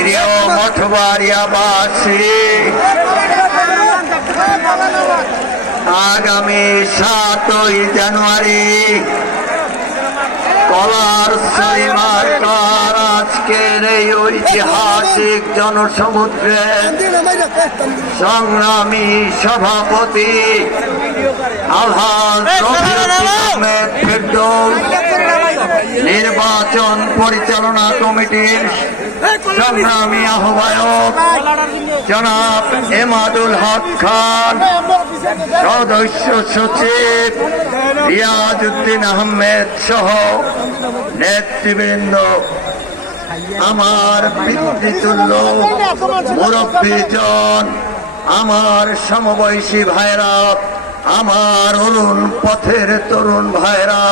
প্রিয় মঠবাড়িয়াবাসী, আগামী 7ই জানুয়ারি কলার মার্কার আজকের এই ঐতিহাসিক জনসমুদ্রের সংগ্রামী সভাপতি আলহাজ আহমেদ ফেরদৌস, নির্বাচন পরিচালনা কমিটির সংগ্রামী আহ্বায়ক জনাব এমাদুল হক খান, সদস্য সচিব রিয়াজউদ্দিন আহমেদ সহ নেতৃবৃন্দ, আমার পিতৃতুল্য মুরব্বীজন, আমার সমবয়সী ভাইরা, আমার অরুণ পথের তরুণ ভাইরা,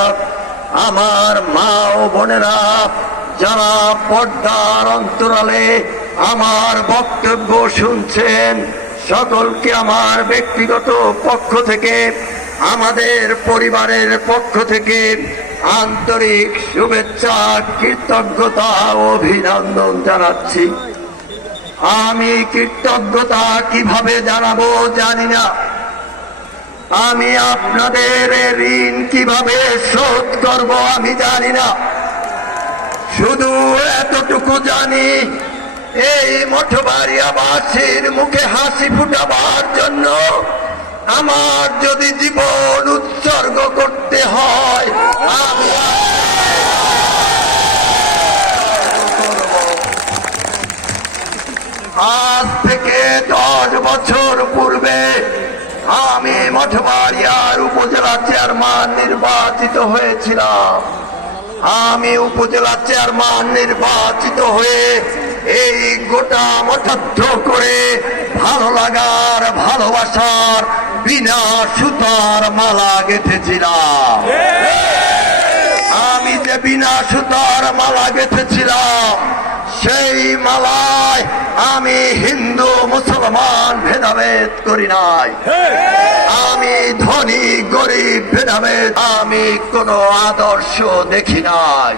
আমার মা ও বোনেরা যারা পর্দার অন্তরালে আমার বক্তব্য শুনছেন, সকলকে আমার ব্যক্তিগত পক্ষ থেকে, আমাদের পরিবারের পক্ষ থেকে আন্তরিক শুভেচ্ছা, কৃতজ্ঞতা ও অভিনন্দন জানাচ্ছি। আমি কৃতজ্ঞতা কিভাবে জানাবো জানি না, আমি আপনাদের ঋণ কিভাবে শোধ করব আমি জানি না, শুধু এতটুকু জানি এই মঠবাড়িয়াবাসীর মুখে হাসি ফুটাবার জন্য আমার যদি জীবন উৎসর্গ করতে হয় আমি আজ থেকে 10 বছর পূর্বে আমি মঠবাড়িয়ার উপজেলা চেয়ারম্যান নির্বাচিত হয়েছিলাম। আমি উপজেলা চেয়ারম্যান নির্বাচিত হয়ে এই গোটা মঠস্থ করে ভালো লাগার ভালোবাসার বিনা সুতার মালা গেঁথেছিলাম। আমি যে বিনা সুতার মালা গেঁথেছিলাম সেই মালায় আমি হিন্দু মুসলমান ভেদাভেদ করি নাই, আমি ধনী গরিব ভেদাভেদ আমি কোনো আদর্শ দেখি নাই,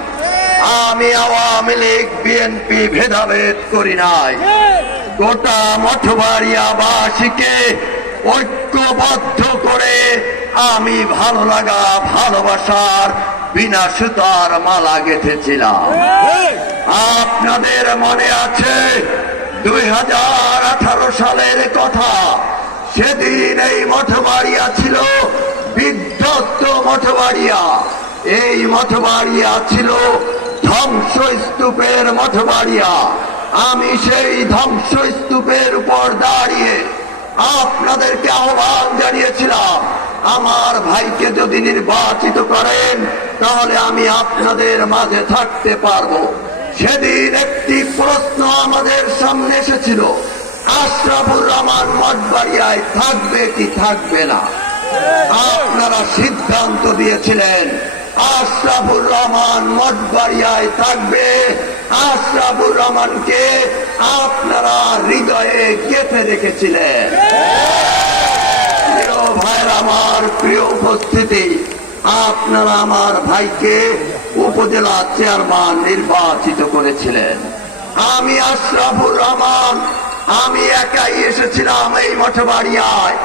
আমি আওয়ামী লীগ বিএনপি ভেদাভেদ করি নাই। গোটা মঠবাড়িয়াবাসীকে ঐক্যবদ্ধ করে আমি ভালো লাগা ভালোবাসার বিনা সুতার মালা গেঁথেছিলাম। আপনাদের মনে আছে 2018 সালের কথা, সেদিন এই মঠবাড়িয়া ছিল বিধ্বস্ত মঠবাড়িয়া, এই মঠবাড়িয়া ছিল ধ্বংসস্তূপের মঠবাড়িয়া। আমি সেই ধ্বংসস্তূপের উপর দাঁড়িয়ে আপনাদেরকে আহ্বান জানিয়েছিলাম, আমার ভাইকে যদি নির্বাচিত করেন তাহলে আমি আপনাদের মাঝে থাকতে পারবো। সেদিন একটি প্রশ্ন আমাদের সামনে এসেছিল, আশরাফুর রহমান মঠবাড়িয়ায় থাকবে কি থাকবে না। আপনারা সিদ্ধান্ত দিয়েছিলেন আশরাফুর রহমান মঠবাড়িয়ায় থাকবে। আশরাফুর রহমানকে আপনারা হৃদয়ে গেঁথে রেখেছিলেন। প্রিয় ভাইরা, আমার প্রিয় উপস্থিতি, আপনারা আমার ভাইকে উপজেলা চেয়ারম্যান নির্বাচিত করেছিলেন। আমি আশরাফুর রহমান, আমি একাই এসেছিলাম এই মঠবাড়িয়ায়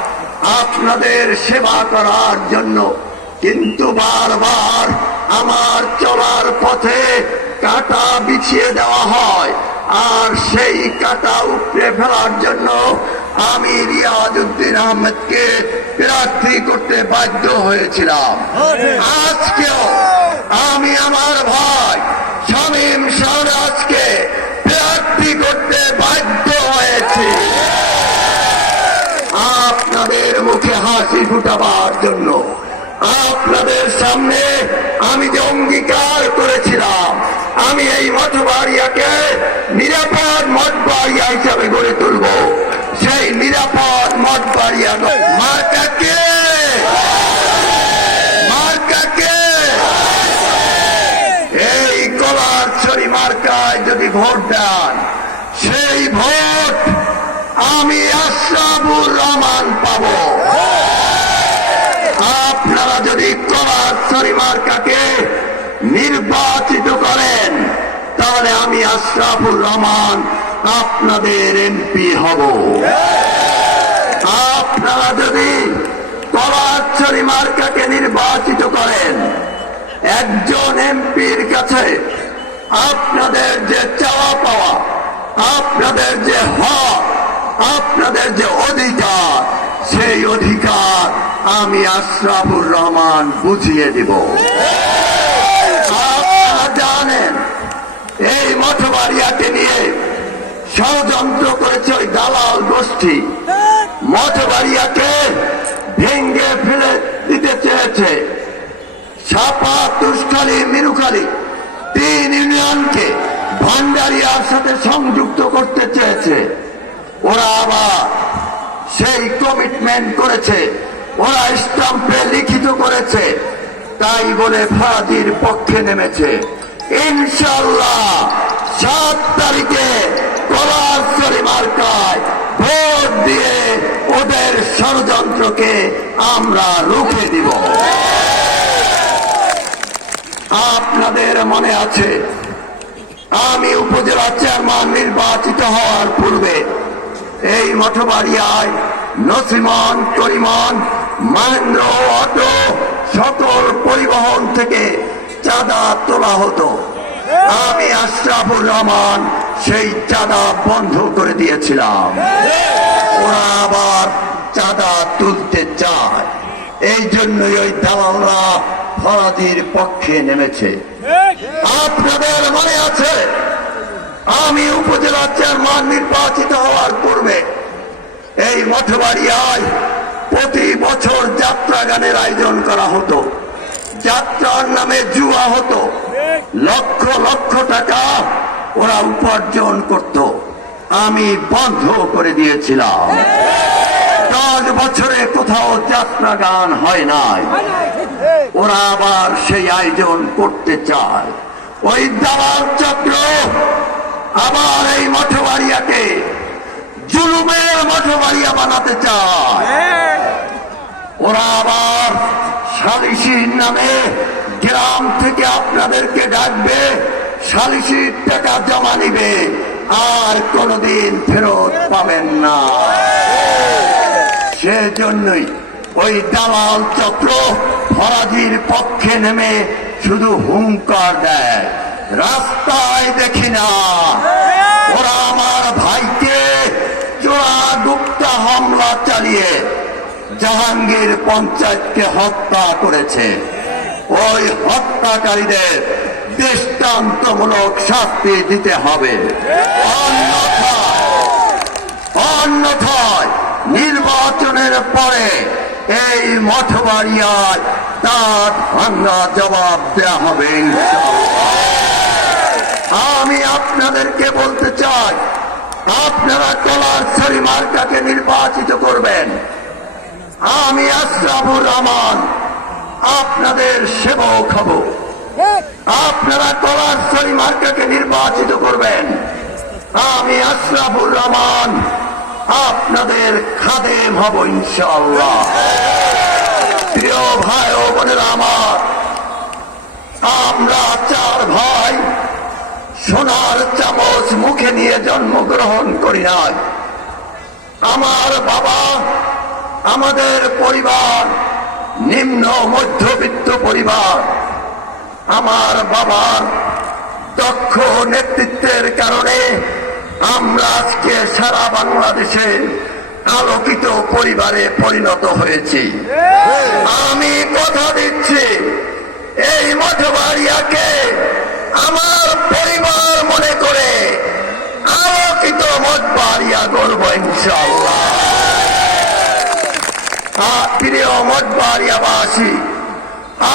আপনাদের সেবা করার জন্য, কিন্তু বারবার আমার চলার পথে কাঁটা বিছিয়ে দেওয়া হয়, আর সেই কাঁটা উপড়ে ফেলার জন্য আমি রিয়াজউদ্দিন আহমেদকে প্রার্থী করতে বাধ্য হয়েছিলাম। আজকেও আমি আমার ভাই শামীম শাহরাজকে প্রার্থী করতে বাধ্য হয়েছি আপনাদের মুখে হাসি ফুটাবার জন্য। আপনাদের সামনে আমি যে অঙ্গীকার করেছিলাম আমি এই মঠবাড়িয়াকে নিরাপদ মঠবাড়িয়া হিসাবে গড়ে তুলব, সেই নিরাপদ মঠবাড়িয়া মার্কাকে এই কলারছড়ি মার্কায় যদি ভোট দেন, সেই ভোট আমি আশরাফুর রহমান পাবো। আপনারা যদি কলারছড়ি মার্কাকে নির্বাচিত করেন তাহলে আমি আশরাফুর রহমান আপনাদের এমপি হব। আপনারা যদি কলারছড়ি মার্কাকে নির্বাচিত করেন, একজন এমপির কাছে আপনাদের যে চাওয়া পাওয়া, আপনাদের যে হক, আপনাদের যে অধিকার, সেই অধিকার আমি আশরাফুর রহমান বুঝিয়ে দিব। আপনারা জানেন এই মঠবাড়িয়াকে নিয়ে ষড়যন্ত্র করেছে ওই দালাল গোষ্ঠী। মঠবাড়িয়াকে ভেঙ্গে ফেলে দিতে চেয়েছে। সাপা, তুষখালী, মিরুখালী 3 ইউনিয়নকে ভান্ডারিয়ার সাথে সংযুক্ত করতে চেয়েছে। ওরা আবার সেই কমিটমেন্ট করেছে, ওরা স্টাম্পে লিখিত করেছে, তাই বলে ফাজির পক্ষে নেমেছে। ইনশাআল্লাহ 7 তারিখে কলারছড়ি মার্কায় ভোট দিয়ে ওদের ষড়যন্ত্রকে আমরা রুখে দিব। আপনাদের মনে আছে, আমি উপজেলা চেয়ারম্যান নির্বাচিত হওয়ার পূর্বে এই মঠবাড়িয়ায় নসিমন, করিমন, মহেন্দ্র, অটো সকল পরিবহন থেকে চাঁদা তোলা হতো। আমি আশরাফুর রহমান সেই চাঁদা বন্ধ করে দিয়েছিলাম। ওরা আবার চাঁদা তুলতে চায়, এই জন্যই ওই দালালরা ফরাজির পক্ষে নেমেছে। আপনাদের মনে আছে, আমি উপজেলা চেয়ারম্যান নির্বাচিত হওয়ার পূর্বে এই মঠবাড়িয়ায় প্রতি বছর যাত্রা গানের আয়োজন করা হতো। যাত্রার নামে জুয়া হতো, লক্ষ লক্ষ টাকা ওরা উপার্জন করত। আমি বন্ধ করে দিয়েছিলাম। 10 বছরে কোথাও যাত্রা গান হয় নাই। ওরা আবার সেই আয়োজন করতে চায়। ওই দালাল চক্র আবার এই মঠবাড়িয়াকে জুলুমের মঠবাড়িয়া বানাতে চায়। ওরা আবার সালিশির নামে গ্রাম থেকে আপনাদেরকে ডাকবে, সালিশির টাকা জমা নিবে, আর কোনদিন ফেরত পাবেন না। সেজন্যই ওই দালাল চক্র ফরাজির পক্ষে নেমে শুধু হুঙ্কার দেয়, রাস্তায় দেখি না। ওরা আমার ভাইকে চোরা গুপ্তা হামলা চালিয়ে জাহাঙ্গীর পঞ্চায়েতকে হত্যা করেছে। ওই হত্যাকারীদের দৃষ্টান্তমূলক শাস্তি দিতে হবে। অন্যথায় নির্বাচনের পরে এই মঠবাড়িয়ায় তার ভাঙা জবাব দেওয়া হবে। আমি আপনাদেরকে বলতে চাই, আপনারা কলারছড়ি মার্কাকে নির্বাচিত করবেন। আমি আশরাফুর রহমান আপনাদের সেবক হব। আপনারা কলারছড়ি মার্কাকে নির্বাচিত করবেন। আমি আশরাফুর রহমান আপনাদের খাদেম হব ইনশাআল্লাহ। প্রিয় ভাই ও বোনেরা আমার, আমরা 4 ভাই সোনার চামচ মুখে নিয়ে জন্মগ্রহণ করি নাই। আমার বাবা, আমাদের পরিবার নিম্ন মধ্যবিত্ত পরিবার। আমার বাবার দক্ষ নেতৃত্বের কারণে আমরা আজকে সারা বাংলাদেশে আলোকিত পরিবারে পরিণত হয়েছি। আমি কথা দিচ্ছি, এই মঠবাড়িয়াকে আমার পরিবার মনে করে আলোকিত মঠবাড়িয়া গড়ব ইনশাআল্লাহ। প্রিয় মঠবাড়িয়াবাসী,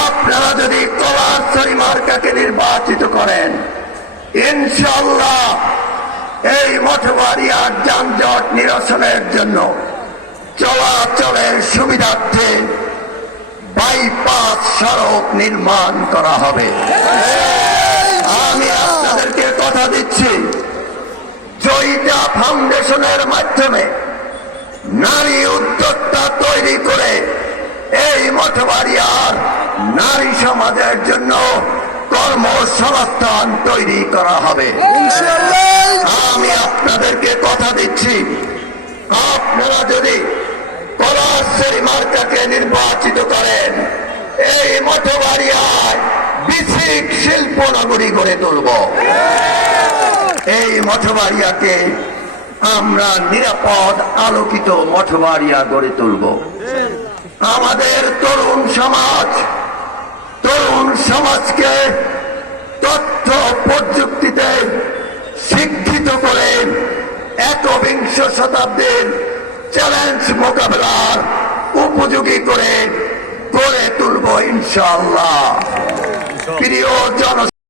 আপনারা যদি কলারছড়ি মার্কাকে নির্বাচিত করেন, ইনশাআল্লাহ এই মঠবাড়িয়ার যানজট নিরসনের জন্য চলাচলের সুবিধার্থে বাইপাস সড়ক নির্মাণ করা হবে। আমি আপনাদেরকে কথা দিচ্ছি, জয়িতা ফাউন্ডেশনের মাধ্যমে নারী উদ্যোক্তা তৈরি করে এই মঠবাড়িয়ার নারী সমাজের জন্য কর্মসংস্থান তৈরি করা হবে। আমি আপনাদেরকে কথা দিচ্ছি, আপনারা যদি পলাশবাড়ী মার্কাকে নির্বাচিত করেন, এই মঠবাড়িয়ায় বিসিক শিল্প নগরী গড়ে তুলব। এই মঠবাড়িয়াকে আমরা নিরাপদ আলোকিত মঠবাড়িয়া গড়ে তুলব। আমাদের তরুণ সমাজকে তথ্য প্রযুক্তিতে শিক্ষিত করে একবিংশ শতাব্দীর চ্যালেঞ্জ মোকাবেলার উপযোগী করে গড়ে তুলব ইনশাআল্লাহ। প্রিয় জন